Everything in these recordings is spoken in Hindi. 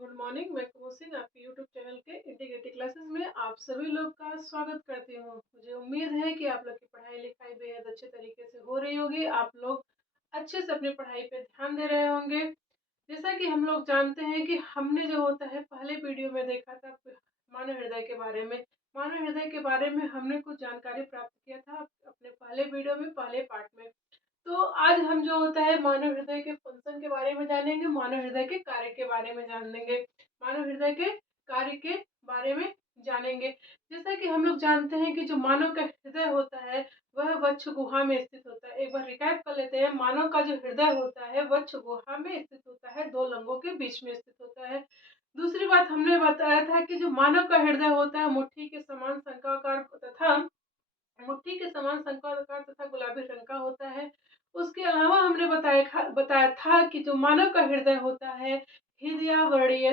Good morning. मैं कुमुद सिंह आपके यूट्यूब चैनल के इंटीग्रेटेड क्लासेस में आप सभी लोग का स्वागत करती हूँ। मुझे उम्मीद है कि आप लोग की पढ़ाई लिखाई बेहद अच्छे तरीके से हो रही होगी। आप लोग अच्छे से अपनी पढ़ाई पे ध्यान दे रहे होंगे। जैसा कि हम लोग जानते हैं कि हमने जो होता है पहले वीडियो में देखा था मानव हृदय के बारे में। मानव हृदय के बारे में हमने कुछ जानकारी प्राप्त किया था अपने पहले वीडियो में, पहले पार्ट में। तो आज हम जो होता है मानव हृदय के फंक्शन के बारे में जानेंगे, मानव हृदय के कार्य के बारे में जानेंगे, मानव हृदय के कार्य के बारे में जानेंगे। जैसा कि हम लोग जानते हैं कि जो मानव का हृदय होता है वह वक्ष गुहा में स्थित होता है। एक बार रिकैप कर लेते हैं। मानव का जो हृदय होता है वक्ष गुहा में स्थित होता है, दो लंगों के बीच में स्थित होता है। दूसरी बात हमने बताया था कि जो मानव का हृदय होता है मुट्ठी के समान शंक्वाकार तथा गुलाबी रंग का होता है। उसके अलावा हमने बताया था कि जो मानव का हृदय होता है हृदयावरणीय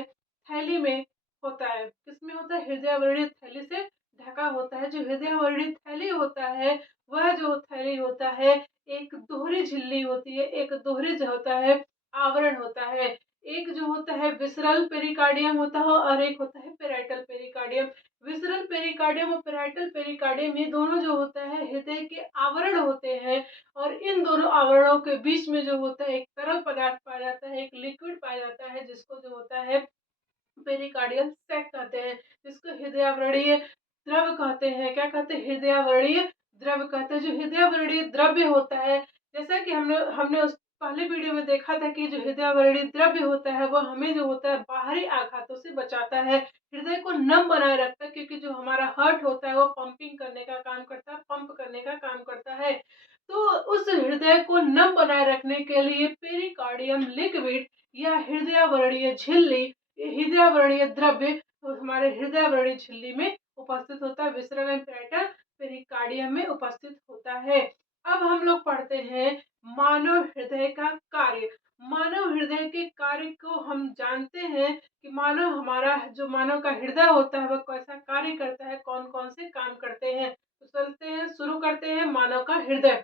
थैली में होता है। किसमें होता है? हृदयावरणीय थैली से ढका होता है। जो हृदयावरणीय थैली होता है वह जो थैली होता है एक दोहरी झिल्ली होती है, एक दोहरी जो होता है आवरण होता है। एक जो होता है विसरल पेरिकार्डियम होता है और एक होता है पेराइटल पेरिकार्डियम। विसरल पेरिकार्डियम और पेराइटल पेरिकार्डियम ये दोनों जो होता है हृदय के आवरण होते हैं। और इन दोनों आवरणों के बीच में जो होता है एक तरल पदार्थ पाया जाता है, एक लिक्विड पाया जाता है, जिसको जो होता है पेरिकार्डियल सैक कहते हैं, जिसको हृदयावरणीय द्रव कहते हैं। क्या कहते हैं? हृदयावरणीय द्रव कहते हैं। जो हृदयावरणीय द्रव्य होता है, जैसा कि हमने उस पहले वीडियो में देखा था कि जो हृदयावरणीय द्रव्य होता है वह हमें जो होता है बाहरी आघातों से बचाता है, हृदय को नम बनाए रखता है, क्योंकि जो हमारा हार्ट होता है वो पंपिंग करने का काम करता है, पंप करने का काम करता है। तो उस हृदय को नम बनाए रखने के लिए पेरिकार्डियम लिक्विड या हृदयावरणीय झिल्ली, हृदयावरणीय द्रव्य तो हमारे हृदयावरणीय झिल्ली में उपस्थित होता है, विसरल एंड पेराइटल पेरिकार्डियम में उपस्थित होता है। अब हम लोग पढ़ते हैं मानव हृदय का कार्य। मानव हृदय के कार्य को हम जानते हैं कि मानव का हृदय होता है वह कैसा कार्य करता है, कौन कौन से काम करते हैं। तो चलते हैं, शुरू करते हैं मानव का हृदय।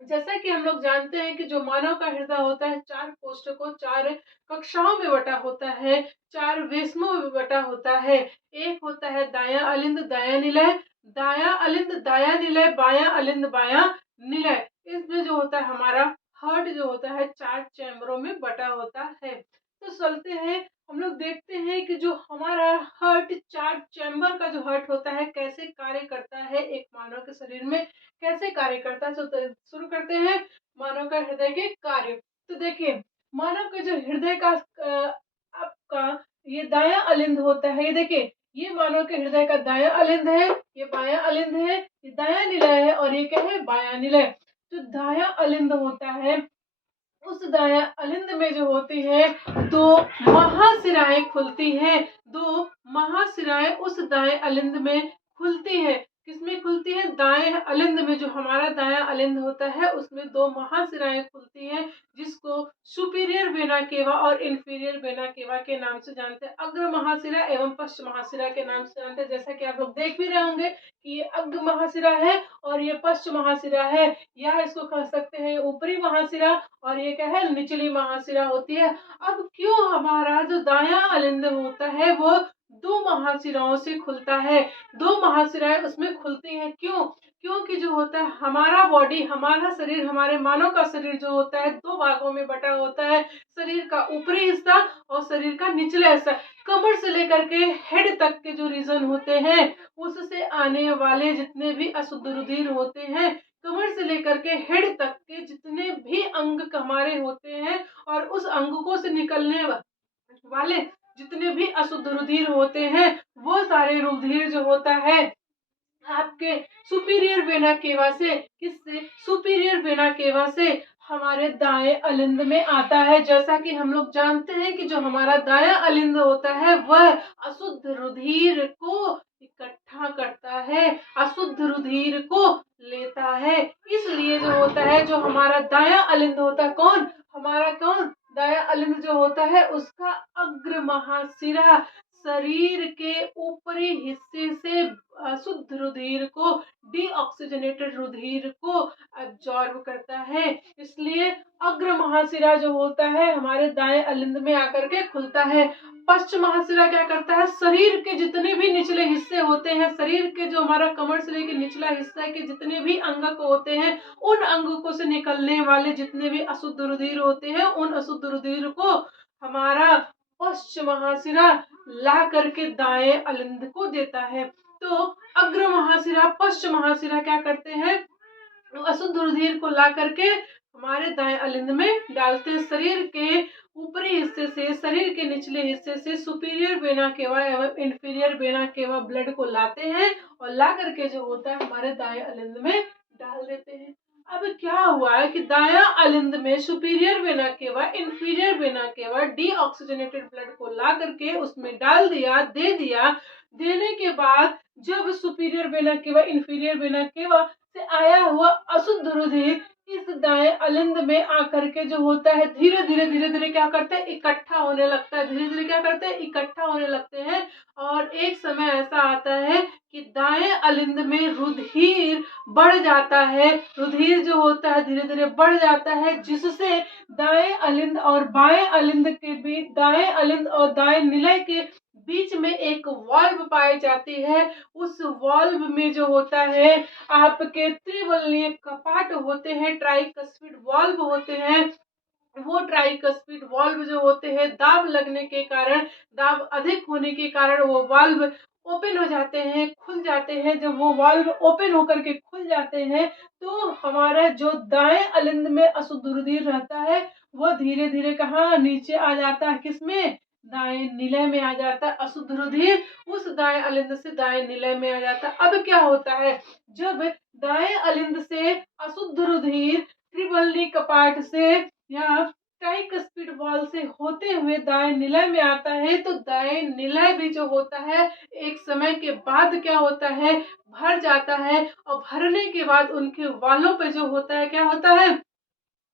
जैसा कि हम लोग जानते हैं कि जो मानव का हृदय होता है चार कोष्ठकों, चार कक्षाओं में बटा होता है, चार वेशमों में बटा होता है। एक होता है दायां अलिंद दायां निलय, दायां अलिंद दायां निलय, बायां अलिंद बायां निलय। इसमें जो होता है हमारा हार्ट जो होता है चार चैम्बरों में बटा होता है। तो चलते हैं, हम लोग देखते हैं कि जो हमारा हार्ट चार चैम्बर का जो हार्ट होता है कैसे कार्य करता है एक मानव के शरीर में, कैसे कार्य करता है। तो शुरू करते हैं मानव का हृदय के कार्य। तो देखिए, मानव के जो हृदय का आपका ये दायां अलिंद होता है, ये देखिए ये मानव के हृदय का दायां अलिंद है, ये बायां अलिंद है, ये दायां निलय है और ये क्या है? बायां निलय। जो दायां अलिंद होता है उस दायां अलिंद में जो होती है दो महाशिराएं खुलती हैं, दो महाशिराएं उस दाएं अलिंद में खुलती है। किसमें खुलती है? दाएं अलिंद में। जो हमारा दायां अलिंद होता है उसमें दो महाशिराएं खुलती हैं, जिसको सुपीरियर वेना केवा और इंफीरियर वेना केवा के नाम से जानते हैं। अग्र महाशिरा एवं पश्च महाशिरा के नाम से जानते हैं। जैसा कि आप लोग देख भी रहे होंगे कि ये अग्र महाशिरा है और ये पश्च महाशिरा है, या इसको कह सकते हैं ऊपरी महाशिरा और ये क्या है? निचली महाशिरा होती है। अब क्यों हमारा जो दायां अलिंद होता है वो दो महाशिराओं से खुलता है? दो महाशिराएं उसमें खुलती हैं, क्यों? क्योंकि जो होता है हमारा बॉडी, हमारा शरीर, हमारे मानव का शरीर जो होता है दो भागों में बटा होता है, शरीर का ऊपरी हिस्सा और शरीर का निचला हिस्सा। कमर से लेकर के हेड तक के जो रीजन होते हैं उससे आने वाले जितने भी अशुद्ध रुधिर होते हैं, कमर से लेकर के हेड तक के जितने भी अंग हमारे होते हैं और उस अंगों से निकलने वाले जितने भी अशुद्ध रुधिर होते हैं वो सारे रुधिर जो होता है आपके सुपीरियर वेना केवा से, किससे? सुपीरियर वेना केवा से हमारे दाएं अलिंद में आता है। जैसा कि हम लोग जानते हैं कि जो हमारा दायां अलिंद होता है वह अशुद्ध रुधिर को इकट्ठा करता है, अशुद्ध रुधिर को लेता है। इसलिए जो होता है जो हमारा दायां अलिंद होता है, कौन? हमारा कौन? दायां अलिंद जो होता है उसका अग्र महाशिरा शरीर के ऊपरी हिस्से से अशुद्ध रुधिर को, डीऑक्सीजनेटेड रुधिर को अब्जॉर्ब करता है। इसलिए अग्र महाशिरा जो होता है हमारे दाएं अलिंद में आकर के खुलता है। पश्च महाशिरा क्या करता है, शरीर के जितने भी निचले हिस्से होते हैं, शरीर के जो हमारा कमर से लेकर निचला हिस्सा के जितने भी अंगक होते हैं, उन अंगकों से निकलने वाले जितने भी अशुद्ध रुधिर होते हैं, उन अशुद्ध रुधिर को हमारा पश्च महाशिरा ला करके दाएं अलिंद को देता है। तो अग्र महाशिरा पश्च महाशिरा क्या करते हैं, अशुद्ध रुधिर को ला करके हमारे दाएं अलिंद में डालते हैं। शरीर के ऊपरी हिस्से से, शरीर के निचले हिस्से से सुपीरियर वेना केवा एवं इंफीरियर वेना केवा ब्लड को लाते हैं और ला करके जो होता है हमारे दाएं अलिंद में डाल देते हैं। अब क्या हुआ है कि दायां अलिंद में superior vena cava, inferior vena cava deoxygenated blood को ला करके उसमें डाल दिया, दे दिया। देने के बाद जब superior vena cava, inferior vena cava से आया हुआ अशुद्ध रुधिर इस दाएं अलिंद में आकर के जो होता है धीरे धीरे क्या करते हैं, इकट्ठा होने लगता है। धीरे धीरे क्या करते हैं, इकट्ठा होने लगते हैं। और एक समय ऐसा आता है कि दाएं अलिंद में रुधिर बढ़ जाता है। रुधिर जो होता है धीरे धीरे बढ़ जाता है, जिससे दाएं अलिंद और बाएं अलिंद के बीच, दाएं अलिंद और दाएं निलय के बीच में एक वाल्व पाई जाती है। उस वाल्व में जो होता है आपके त्रिवलनीय कपाट होते हैं, ट्राइकस्पिड वाल्व होते हैं। वो ट्राइकस्पिड वाल्व जो होते हैं दाब लगने के कारण, दाब अधिक होने के कारण वो वाल्व ओपन हो जाते हैं, खुल जाते हैं। जब वो वाल्व ओपन होकर के खुल जाते हैं तो हमारा जो दाएं अलिंद में अशुद्ध रुधिर रहता है वो धीरे धीरे कहाँ नीचे आ जाता है, किसमें, दाएं निलय में आ जाता है। अशुद्ध रुधिर उस दाएं अलिंद से दाएं निलय में आ जाता है। अब क्या होता है, जब दाएं अलिंद से अशुद्ध रुधिर त्रिवलनी कपाट से या ट्राइकस्पिड वाल्व से होते हुए दाएं निलय में आता है, तो दाएं निलय भी जो होता है एक समय के बाद क्या होता है, भर जाता है। और भरने के बाद उनके वालों पे जो होता है, क्या होता है,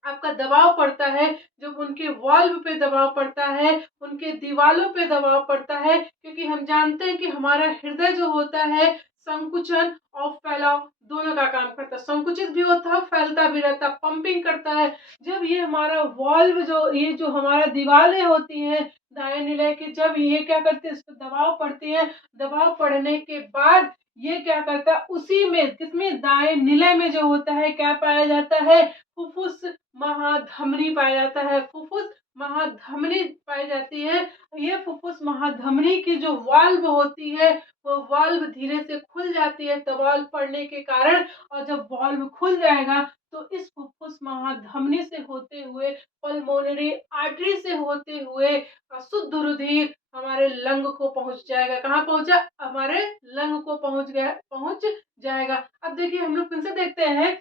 आपका दबाव पड़ता है। जब उनके वाल्व पे दबाव पड़ता है, उनके दीवालों पे दबाव पड़ता है, क्योंकि हम जानते हैं कि हमारा हृदय जो होता है संकुचन और फैलाव दोनों का काम करता है। संकुचित भी होता है, फैलता भी रहता है, पंपिंग करता है। जब ये हमारा वाल्व जो, ये जो हमारा दीवारें होती हैं दाएं निलय की, जब ये क्या करते हैं, इस पर दबाव पड़ती है, दबाव पड़ने के बाद ये क्या करता है, उसी में किसमें, दाएं निलय में जो होता है क्या पाया जाता है, फुफ्फुस महाधमनी पाया जाता है। फुफ्फुस महाधमनी पाई जाती है। ये फुफ्फुस महाधमनी की जो वाल्व होती है वो वाल्व धीरे से खुल जाती है दबाव पड़ने के कारण। और जब वाल्व खुल जाएगा तो इस फुफ्फुस महाधमनी से होते हुए, पल्मोनरी आर्टरी से होते हुए शुद्ध रुधिर हमारे लंग को पहुंच जाएगा। कहाँ पहुंचा, हमारे लंग को पहुंच गया, पहुंच जाएगा। अब देखिए हम लोग फिर से देखते हैं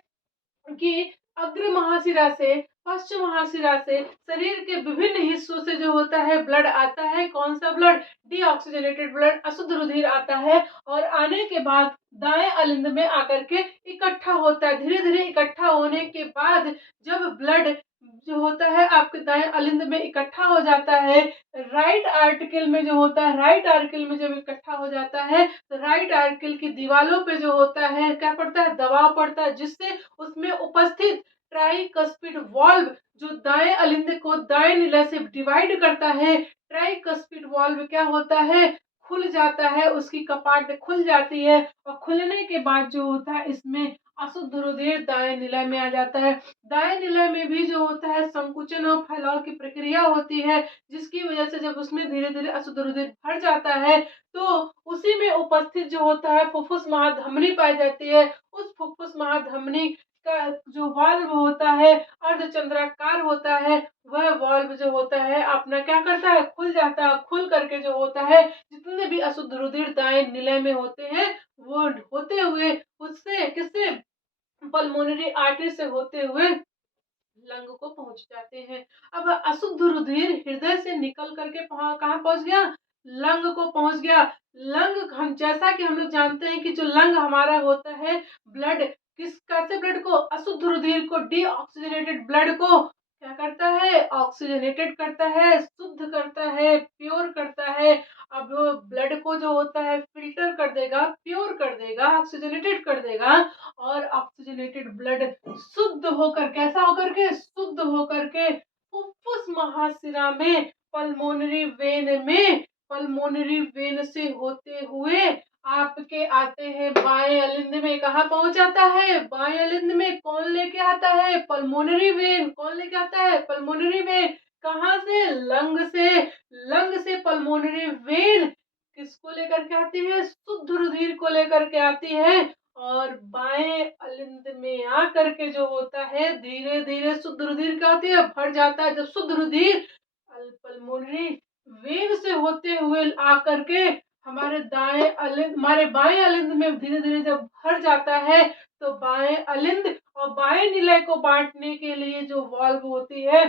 कि अग्र महाशिरा से, पश्चिम महाशिरा से शरीर के विभिन्न हिस्सों से जो होता है ब्लड आता है। कौन सा ब्लड, डीऑक्सीजनेटेड ब्लड, अशुद्ध रुधिर आता है। और आने के बाद दाएं अलिंद में आकर के इकट्ठा होता है। धीरे धीरे इकट्ठा होने के बाद जब ब्लड जो होता है आपके दाएं अलिंद में इकट्ठा हो जाता है, राइट आर्टिकल में जो होता है, राइट आर्टिकल में जब इकट्ठा हो जाता है तो राइट आर्टिकल की दीवारों पे जो होता है क्या पड़ता है, दबाव पड़ता है, जिससे उसमें उपस्थित ट्राइकस्पिड वाल्व जो दाएं अलिंद को दाएं निलय से डिवाइड करता है, ट्राइकस्पिड वाल्व क्या होता है, खुल जाता है, उसकी कपाट खुल जाती है। और खुलने के बाद जो होता है इसमें अशुद्ध रुधिर दाएं निलय में आ जाता है। दाएं निलय में भी जो होता है संकुचन और फैलाव की प्रक्रिया होती है, जिसकी वजह से जब उसमें धीरे धीरे अशुद्ध रुधिर भर जाता है तो उसी में उपस्थित जो होता है फुफ्फुस महाधमनी पाई जाती है। उस फुफ्फुस महाधमनी का जो वाल्व होता है अर्धचंद्राकार होता है। वह वाल्व जो होता है अपना क्या करता है, खुल जाता है। खुल करके जो होता है जितने भी अशुद्ध रुधिर दाएं निलय में होते हैं वो होते हुए उससे किससे, पल्मोनरी आर्टरी से होते हुए लंग को पहुंच जाते हैं। अब अशुद्ध रुधिर हृदय से निकल करके कहाँ पहुंच गया, लंग को पहुंच गया। लंग, हम जैसा कि हम लोग जानते हैं कि जो लंग हमारा होता है, ब्लड किस कैसे, ब्लड को, अशुद्ध रुधिर को, डीऑक्सीजनेटेड ब्लड को क्या करता है, है ऑक्सीजनेटेड करता है, शुद्ध करता है, प्योर करता है। अब ब्लड को जो होता है फ़िल्टर कर देगा, प्योर कर देगा, ऑक्सीजनेटेड कर देगा और ऑक्सीजनेटेड ब्लड शुद्ध होकर कैसा होकर के शुद्ध होकर के फुफ्फुस महाशिरा में पल्मोनरी वेन से होते हुए आपके आते हैं बाएं अलिंद में। कहाँ पहुंच जाता है? बाएं अलिंद में। कौन लेके आता है? Pulmonary vein. कौन लेके आता है? Pulmonary vein. कहाँ से? लंग से। लंग से पल्मोनरी वेन किसको लेकर के आती है? शुद्ध रुधिर को लेकर के आती है और बाएं अलिंद में आकर के जो होता है धीरे धीरे शुद्ध रुधिर क्या होती है? भर जाता है। जब शुद्ध रुधिर पल्मोनरी वेन से होते हुए आकर के हमारे बाएं अलिंद में धीरे धीरे जब भर जाता है तो बाएं अलिंद और बाएं निलय को बांटने के लिए जो वाल्व होती है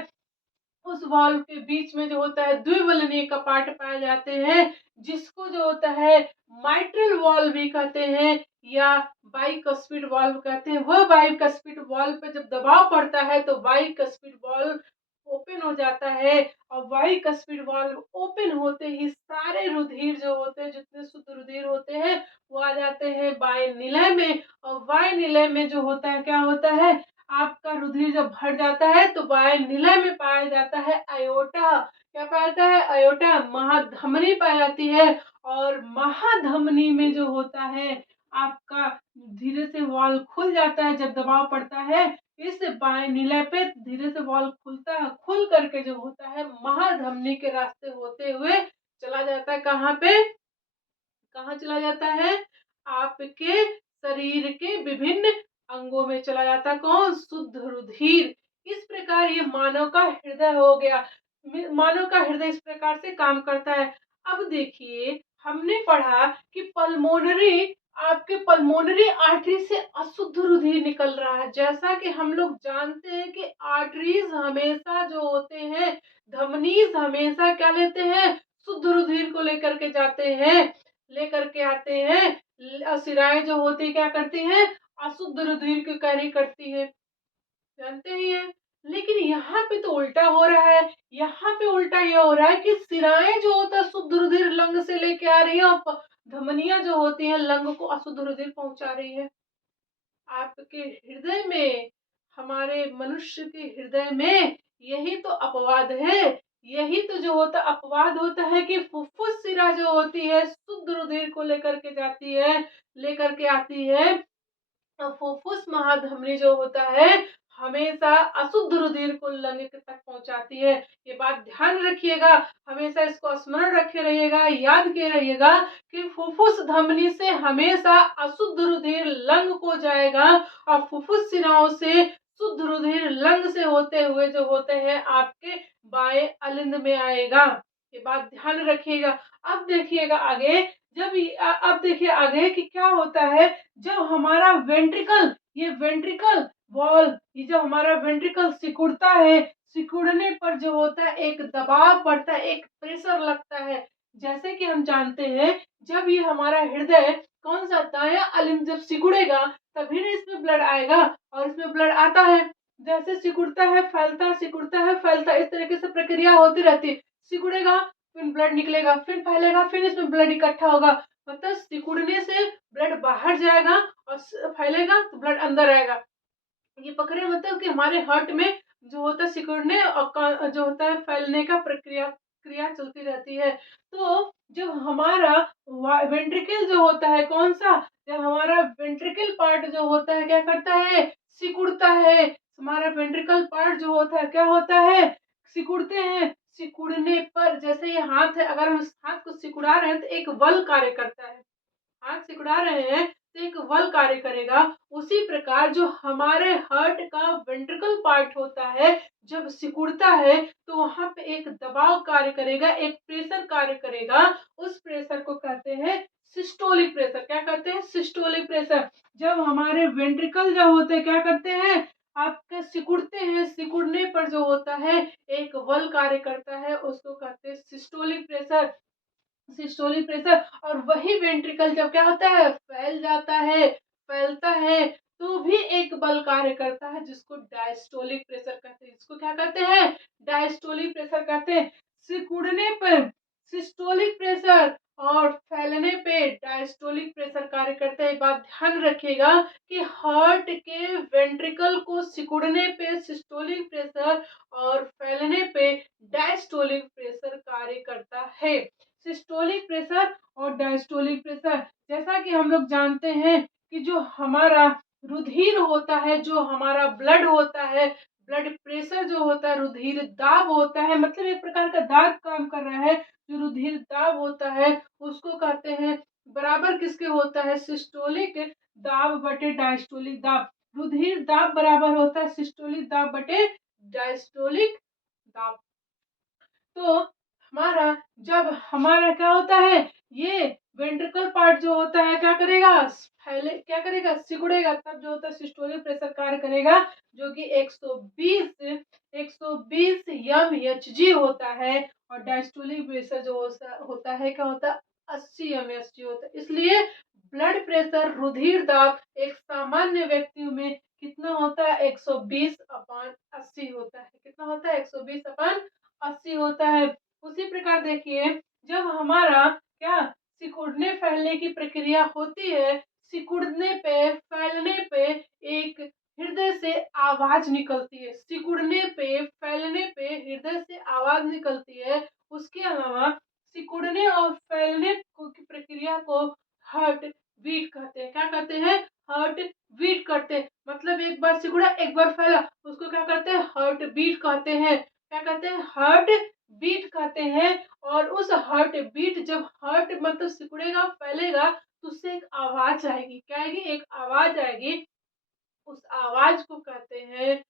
उस वाल्व के बीच में जो होता है द्विवलनीय कपाट पाए जाते हैं जिसको जो होता है माइट्रल वाल्व भी कहते हैं या बाइकस्पिड वाल्व कहते हैं। वह बाइकस्पिड वाल्व पे जब दबाव पड़ता है तो बाइकस्पिड वाल्व ओपन हो जाता है और बाइकस्पिड वाल्व ओपन होते ही सारे रुधिर जो होते हैं जितने शुद्ध रुधिर होते हैं वो आ जाते हैं बाएं निलय में और बाएं निलय में जो होता है क्या होता है आपका रुधिर जब भर जाता है तो बाएं निलय में पाया जाता है अयोटा। क्या पाया जाता है? अयोटा। महाधमनी पाई जाती है और महाधमनी में जो होता है आपका धीरे से वॉल्व खुल जाता है जब दबाव पड़ता है इस बाएं निलय पे धीरे से वॉल्व खुलता है। खुल करके जो होता है महाधमनी के रास्ते होते हुए चला जाता है। कहाँ पे? कहाँ चला जाता है? आपके शरीर के विभिन्न अंगों में चला जाता है। कौन? शुद्ध रुधिर। इस प्रकार ये मानव का हृदय हो गया। मानव का हृदय इस प्रकार से काम करता है। अब देखिए हमने पढ़ा कि आपके पल्मोनरी आर्टरी से अशुद्ध रुधिर निकल रहा है। जैसा कि हम लोग जानते हैं कि आर्टरीज हमेशा जो होते हैं धमनीज हमेशा क्या लेते हैं? शुद्ध रुधिर को लेकर के जाते हैं, लेकर के आते हैं। सिराएं जो होती क्या करती हैं? अशुद्ध रुधिर को कैरी करती है, जानते ही हैं। लेकिन यहाँ पे तो उल्टा हो रहा है। यहाँ पे उल्टा ये हो रहा है कि सिराएं जो होता है शुद्ध रुधिर लंग से लेके आ रही है और धमनियां जो होती हैं लंग को अशुद्ध रुधिर पहुंचा रही है। आपके हृदय में, हमारे मनुष्य के हृदय में यही तो अपवाद है। यही तो जो होता अपवाद होता है कि फुफ्फुस शिरा जो होती है शुद्ध रुधिर को लेकर के जाती है, लेकर के आती है। फुफ्फुस महाधमनी जो होता है हमेशा अशुद्ध रुधिर को लंग तक पहुंचाती है। ये बात ध्यान रखिएगा, हमेशा इसको स्मरण रखे रहिएगा, याद किए रहिएगा कि फुफ्फुस धमनी से हमेशा अशुद्ध रुधिर लंग को जाएगा और फुफ्फुस शिराओं से शुद्ध रुधिर लंग से होते हुए जो होते हैं आपके बाएं अलिंद में आएगा। ये बात ध्यान रखिएगा। अब देखिएगा आगे, अब देखिए आगे कि क्या होता है जब हमारा वेंट्रिकल, ये वेंट्रिकल वॉल, ये जब हमारा वेंट्रिकल सिकुड़ता है, सिकुड़ने पर जो होता है एक दबाव पड़ता है, एक प्रेशर लगता है। जैसे कि हम जानते हैं जब ये हमारा हृदय कौन सा दायां अलिंद जब सिकुड़ेगा तभी ना इसमें ब्लड आएगा और इसमें ब्लड आता है। जैसे सिकुड़ता है फैलता है, सिकुड़ता है फैलता है, इस तरीके से प्रक्रिया होती रहती है। सिकुड़ेगा फिर ब्लड निकलेगा, फिर फैलेगा, फिर इसमें ब्लड इकट्ठा होगा। मतलब सिकुड़ने से ब्लड बाहर जाएगा और फैलेगा तो ब्लड अंदर आएगा। ये प्रक्रिया मतलब कि हमारे हार्ट में जो होता है सिकुड़ने और जो होता है फैलने का क्रिया चलती रहती है। तो जब हमारा वेंट्रिकल जो होता है कौन सा, जब हमारा वेंट्रिकल पार्ट जो होता है क्या करता है? सिकुड़ता है। हमारा वेंट्रिकल पार्ट जो होता है क्या होता है? सिकुड़ते हैं। सिकुड़ने पर जैसे ये हाथ है, अगर हम इस हाथ को सिकुड़ा रहे हैं तो एक बल कार्य करता है। हाथ सिकुड़ा रहे हैं तो एक बल कार्य करेगा। उसी प्रकार जो हमारे हार्ट का वेंट्रिकल पार्ट होता है जब सिकुड़ता है तो वहां पे एक दबाव कार्य करेगा, एक प्रेशर कार्य करेगा। उस प्रेशर को कहते हैं सिस्टोलिक प्रेशर। क्या कहते हैं? Systolic pressure. जब हमारे वेंट्रिकल जो होते हैं क्या करते हैं? आपके सिकुड़ते हैं, सिकुड़ने पर जो होता है एक बल कार्य करता है, उसको कहते हैं सिस्टोलिक प्रेशर। Systolic pressure. और वही वेंट्रिकल जब क्या होता है? फैल जाता है, फैलता है तो भी एक बल कार्य करता है जिसको डायस्टोलिक प्रेशर कहते हैं। इसको क्या कहते हैं? डायस्टोलिक प्रेशर कहते हैं। सिकुड़ने पर सिस्टोलिक प्रेशर और फैलने पे डायस्टोलिक प्रेशर कार्य करते हैं। बात ध्यान रखिएगा कि हार्ट के वेंट्रिकल को सिकुड़ने पे सिस्टोलिक प्रेशर और फैलने पे डायस्टोलिक प्रेशर कार्य करता है। सिस्टोलिक प्रेशर और डायस्टोलिक प्रेशर, जैसा कि हम लोग जानते हैं कि जो हमारा रुधिर होता है, जो हमारा ब्लड होता है, ब्लड प्रेशर जो होता है, रुधिर दाब होता है, मतलब एक प्रकार का दाब काम कर रहा है। जो रुधिर दाब होता है उसको कहते हैं बराबर किसके होता है, सिस्टोलिक दाब बटे डायस्टोलिक दाब। रुधिर दाब बराबर होता है सिस्टोलिक दाब बटे डायस्टोलिक दाब। तो हमारा जब हमारा क्या होता है, ये वेंट्रिकल पार्ट जो होता है क्या करेगा, पहले क्या करेगा, सिकुड़ेगा, तब जो होता है सिस्टोलिक प्रेशर कार्य करेगा, जो कि 120 mHg होता है। और डायस्टोलिक प्रेशर जो होता है क्या होता है, 80 mHg होता है। इसलिए ब्लड प्रेशर, रुधिर दाब एक सामान्य व्यक्ति में कितना होता है, 120/80 होता है। कितना होता है, 120/80 होता है। उसी प्रकार देखिए, जब हमारा क्या सिकुड़ने फैलने की प्रक्रिया होती है, सिकुड़ने पे फैलने पे एक हृदय से आवाज निकलती है। सिकुड़ने पे फैलने पे हृदय से आवाज निकलती है। उसके अलावा सिकुड़ने और फैलने की प्रक्रिया को हार्ट बीट कहते हैं। क्या कहते हैं, हार्ट बीट करते हैं। मतलब एक बार सिकुड़ा एक बार फैला, उसको क्या कहते हैं, हार्ट बीट कहते हैं। क्या कहते हैं, हार्ट बीट कहते हैं। और उस हार्ट बीट, जब हार्ट मतलब सिकुड़ेगा फैलेगा तो उससे एक आवाज आएगी। क्या आएगी, एक आवाज आएगी। उस आवाज को कहते हैं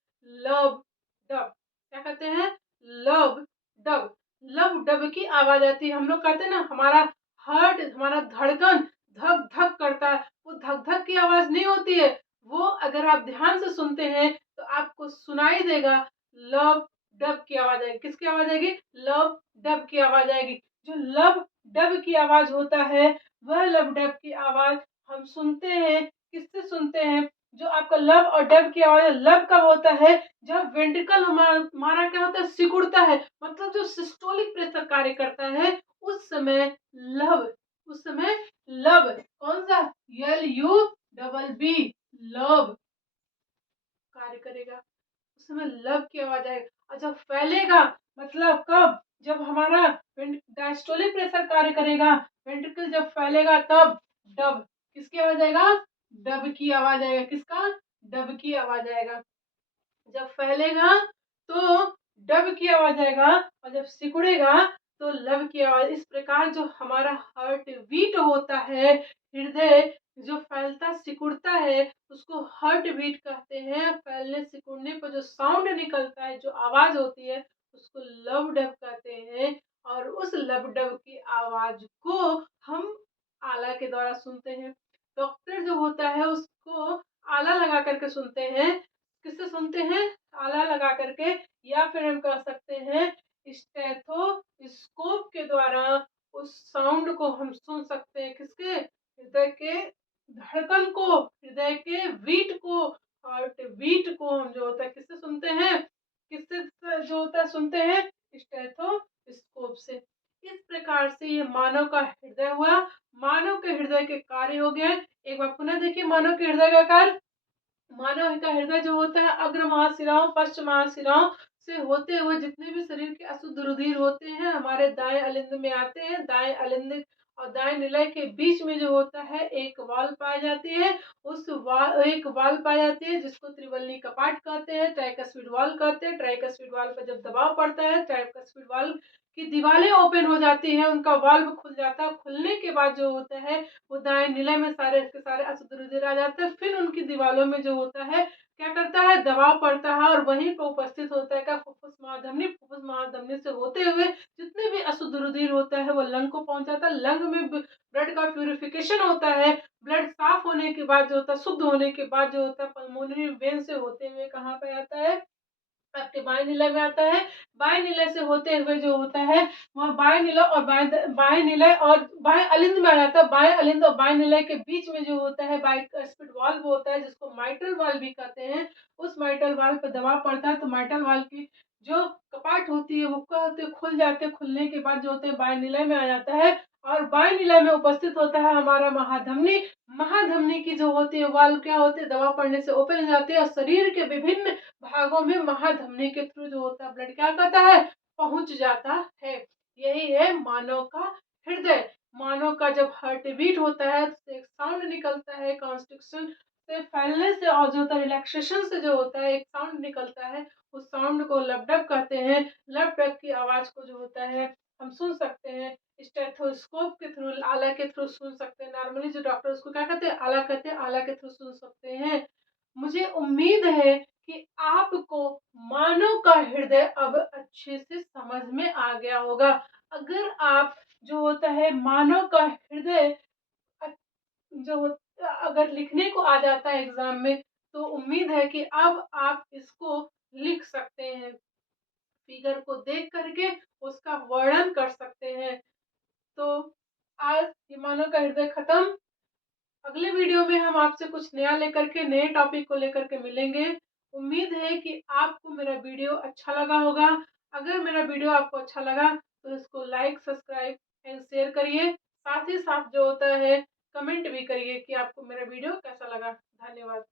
लब डब। क्या कहते हैं, लब डब। लब डब की आवाज आती है। हम लोग कहते हैं ना, हमारा हार्ट, हमारा धड़कन धक धक करता है, वो धक धक की आवाज नहीं होती है। वो अगर आप ध्यान से सुनते हैं तो आपको सुनाई देगा, लब डब की आवाज आएगी। किसकी आवाज आएगी, लब डब की आवाज आएगी। जो लब डब की आवाज होता है, वह लब डब की आवाज हम सुनते हैं। किससे सुनते हैं, जो आपका लब और डब की आवाज, लब कब होता है, जब वेंट्रिकल हमारा क्या होता है, सिकुड़ता है, मतलब जो सिस्टोलिक प्रेशर कार्य करता है, उस समय लब, उस समय लब, कौन सा, LUBB, लब कार्य करेगा। उस समय लब की आवाज आएगी। और जब फैलेगा, मतलब कब, जब हमारा डायस्टोलिक प्रेशर कार्य करेगा, वेंट्रिकल जब फैलेगा, तब डब, किसकी आवाज आएगा, डब की आवाज आएगा। किसका, डब की आवाज आएगा। जब फैलेगा तो डब की आवाज आएगा, और जब सिकुड़ेगा तो लब की आवाज। इस प्रकार जो हमारा हार्ट बीट होता है, हृदय जो फैलता सिकुड़ता है, उसको हार्ट बीट कहते हैं। फैलने सिकुड़ने पर जो साउंड निकलता है, जो आवाज होती है, उसको लब डब कहते हैं। और उस लब डब की आवाज को हम आला के द्वारा सुनते हैं। डॉक्टर जो होता है उसको आला लगा करके सुनते हैं। किससे सुनते हैं, आला लगा करके, या फिर हम कह सकते हैं स्टेथोस्कोप के द्वारा उस साउंड को हम सुन सकते हैं। किसके, हृदय के धड़कन को, हृदय के बीट को, हार्ट बीट को हम जो होता है किससे सुनते हैं, किससे जो होता है सुनते हैं, स्टेथोस्कोप से। इस प्रकार से ये मानव का हृदय हुआ। मानव के हृदय के कार्य हो गए। एक बार पुनः देखिए मानव के हृदय का कार्य। मानव का हृदय जो होता है, अग्र महाशिराओं पश्च महाशिराओं से होते हुए जितने भी शरीर के अशुद्ध रुधिर होते हैं, हमारे दाएं अलिंद में आते हैं। दाएं अलिंद और दाएं निलय के बीच में जो होता है, एक वाल्व पाई जाती है। एक वाल्व पाई जाती है जिसको त्रिवलनी कपाट कहते हैं, ट्राइकस्पिड वाल्व कहते हैं। ट्राइकस्पिड वाल्व पर जब दबाव पड़ता है, ट्राइकस्पिड वाल्व की दीवारें ओपन हो जाती हैं, उनका वाल्व खुल जाता है। खुलने के बाद जो होता है, वो दाएं निलय में सारे के सारे अशुद्ध रुधिर आ जाते हैं। फिर उनकी दीवारों में जो होता है क्या करता है, दबाव पड़ता है, और वहीं पर उपस्थित होता है क्या, फुफ्फुस महाधमनी। फुफ्फुस महाधमनी से होते हुए जितने भी अशुद्ध रुधिर होता है वो लंग को पहुंच जाता है। लंग में ब्लड का प्यूरिफिकेशन होता है। ब्लड साफ होने के बाद जो होता है, शुद्ध होने के बाद जो होता है, पल्मोनरी वेन से होते हुए कहाँ पे आता है, आपके बाएं निलय में आता है। बाएं निलय से होते हुए जो होता है, वह बाएं निलय और बाएं निलय और बाएं अलिंद में आ जाता है। बाएं अलिंद और बाएं निलय के बीच में जो होता है, बाइस्पिड वाल्व होता है, जिसको माइट्रल वाल्व भी कहते हैं। उस माइट्रल वाल्व पर दबाव पड़ता है तो माइट्रल वाल्व की जो कपाट होती है वो क्या होते हैं, खुल जाते हैं। खुलने के बाद जो होते हैं बाएं निलय में आ जाता है और बाएं निलय में उपस्थित होता है हमारा महाधमनी। महाधमनी की जो होती है वाल्व क्या होते हैं, दवा पड़ने से ओपन हो जाते हैं और शरीर के विभिन्न भागों में महाधमनी के थ्रू जो होता है ब्लड क्या करता है, पहुंच जाता है। यही है मानव का हृदय। मानव का जब हार्ट बीट होता है तो एक साउंड निकलता है, कॉन्स्ट्रिक्शन से फैलने से और जो होता है रिलैक्सेशन से जो होता है एक साउंड निकलता है। उस साउंड को लैपडॉप कहते हैं। लैपडॉप की आवाज को जो होता है हम सुन सकते हैं स्टेथोस्कोप के थ्रू, आला के थ्रू सुन सकते हैं। नॉर्मली जो डॉक्टर उसको क्या कहते हैं, आला कहते हैं, आला के थ्रू सुन सकते हैं। मुझे उम्मीद है कि आपको मानव का हृदय अब अच्छे से समझ में आ गया होगा। अगर आप जो होता है मानव का हृदय जो अगर लिखने को आ जाता है एग्जाम में तो उम्मीद है कि अब आप इसको लिख सकते हैं, फिगर को देख करके उसका वर्णन कर सकते हैं। तो आज ये मानव का हृदय खत्म। अगले वीडियो में हम आपसे कुछ नया लेकर के, नए टॉपिक को लेकर के मिलेंगे। उम्मीद है कि आपको मेरा वीडियो अच्छा लगा होगा। अगर मेरा वीडियो आपको अच्छा लगा तो इसको लाइक, सब्सक्राइब एंड शेयर करिए। साथ ही साथ जो होता है कमेंट भी करिए कि आपको मेरा वीडियो कैसा लगा। धन्यवाद।